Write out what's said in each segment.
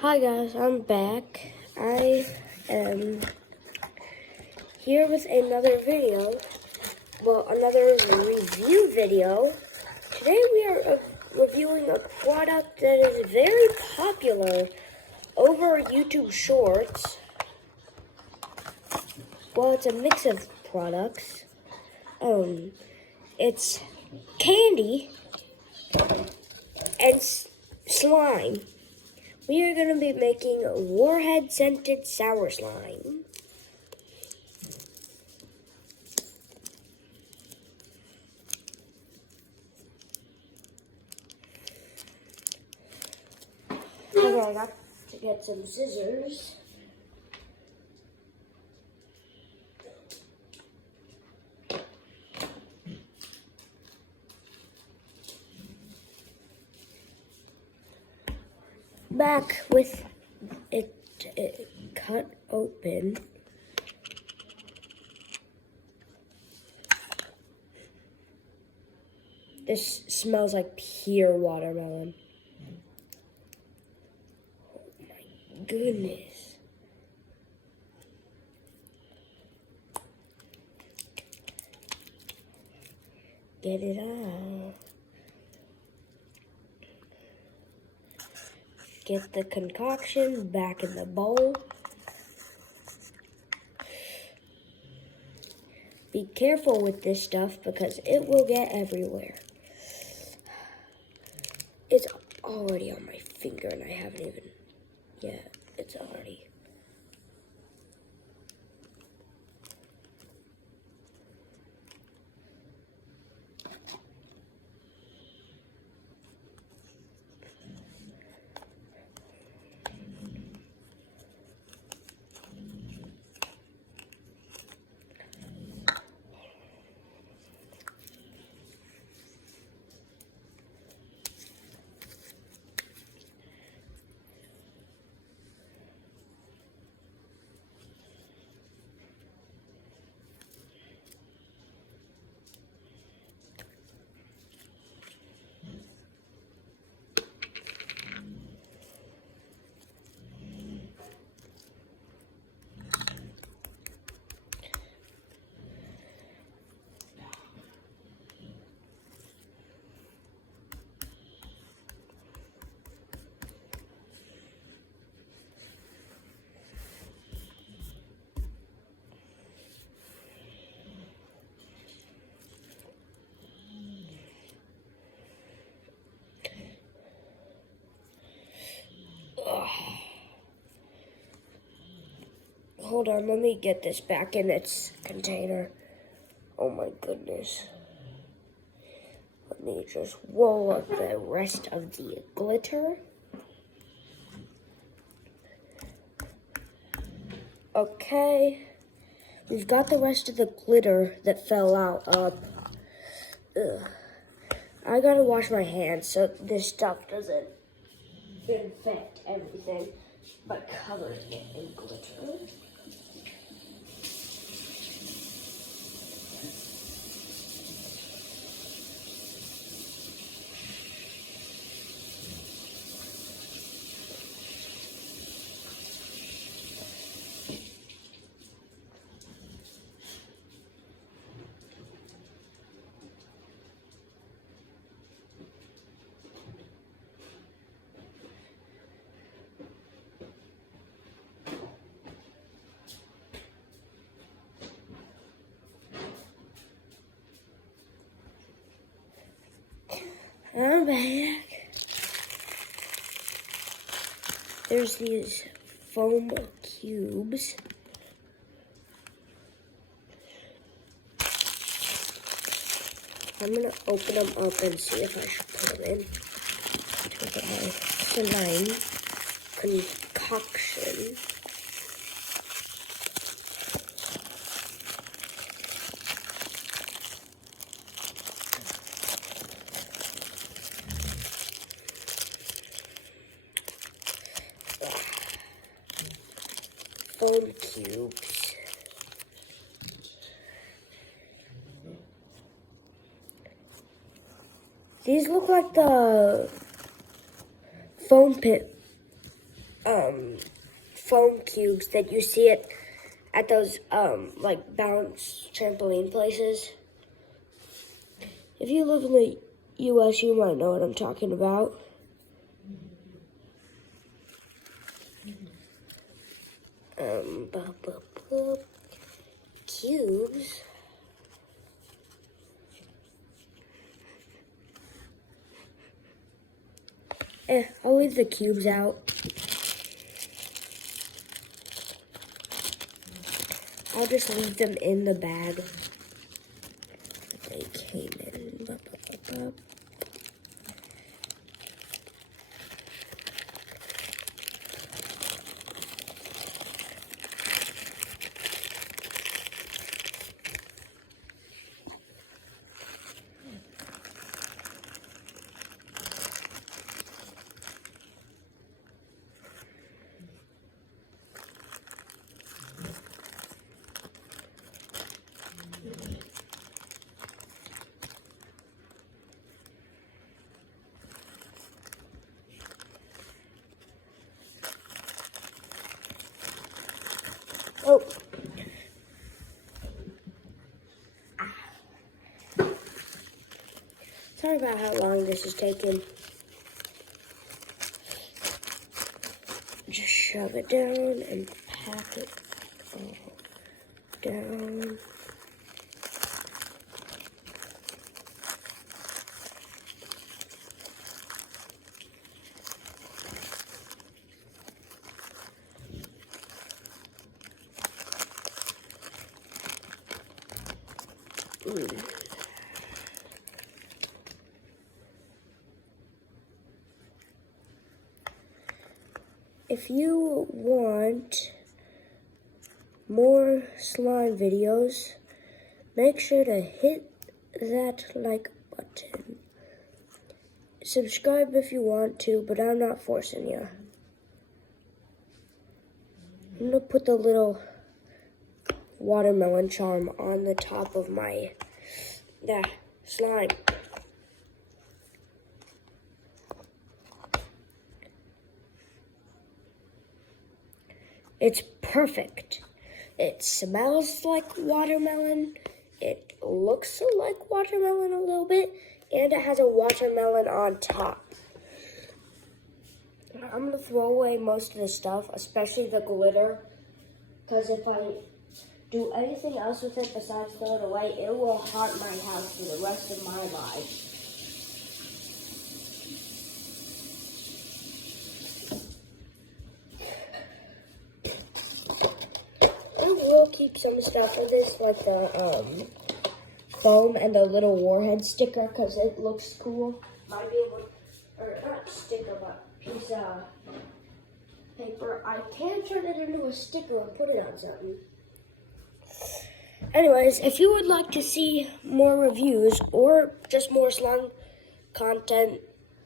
Hi guys, I'm back. I am here with another video, another review video. Today we are reviewing a product that is very popular over YouTube Shorts. Well, it's a mix of products. It's candy and slime. We are going to be making Warhead Scented Sour Slime. Okay, I got to get some scissors. Back with it cut open. This smells like pure watermelon. Oh my goodness. Get it out. Get the concoction back in the bowl. Be careful with this stuff because it will get everywhere. It's already on my finger and I haven't even, it's already. Hold on, let me get this back in its container. Oh my goodness. Let me just roll up the rest of the glitter. Okay. We've got the rest of the glitter that fell out up. I gotta wash my hands so this stuff doesn't infect everything by covering it in glitter. I'm back. There's these foam cubes. I'm gonna open them up and see if I should put them in to my slime concoction. Foam cubes. These look like the foam pit foam cubes that you see at those like bounce trampoline places. If you live in the US, you might know what I'm talking about. Cubes. I'll leave the cubes out. I'll just leave them in the bag that they came in. Oh. Sorry about how long this is taking. Just shove it down and pack it all down. If you want more slime videos, make sure to hit that like button. Subscribe if you want to, but I'm not forcing you. I'm gonna put the little watermelon charm on the top of my slime. It's perfect. It smells like watermelon. It looks like watermelon a little bit, and it has a watermelon on top. I'm gonna throw away most of the stuff, especially the glitter, because if I do anything else with it besides throw it away, it will haunt my house for the rest of my life. We'll keep some stuff of this, like the foam and the little warhead sticker, because it looks cool. Might be able, or not sticker, but piece of paper. I can turn it into a sticker and put it on something. Anyways, if you would like to see more reviews or just more slime content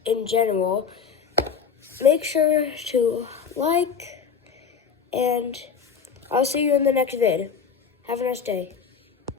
in general, make sure to like, and I'll see you in the next vid. Have a nice day.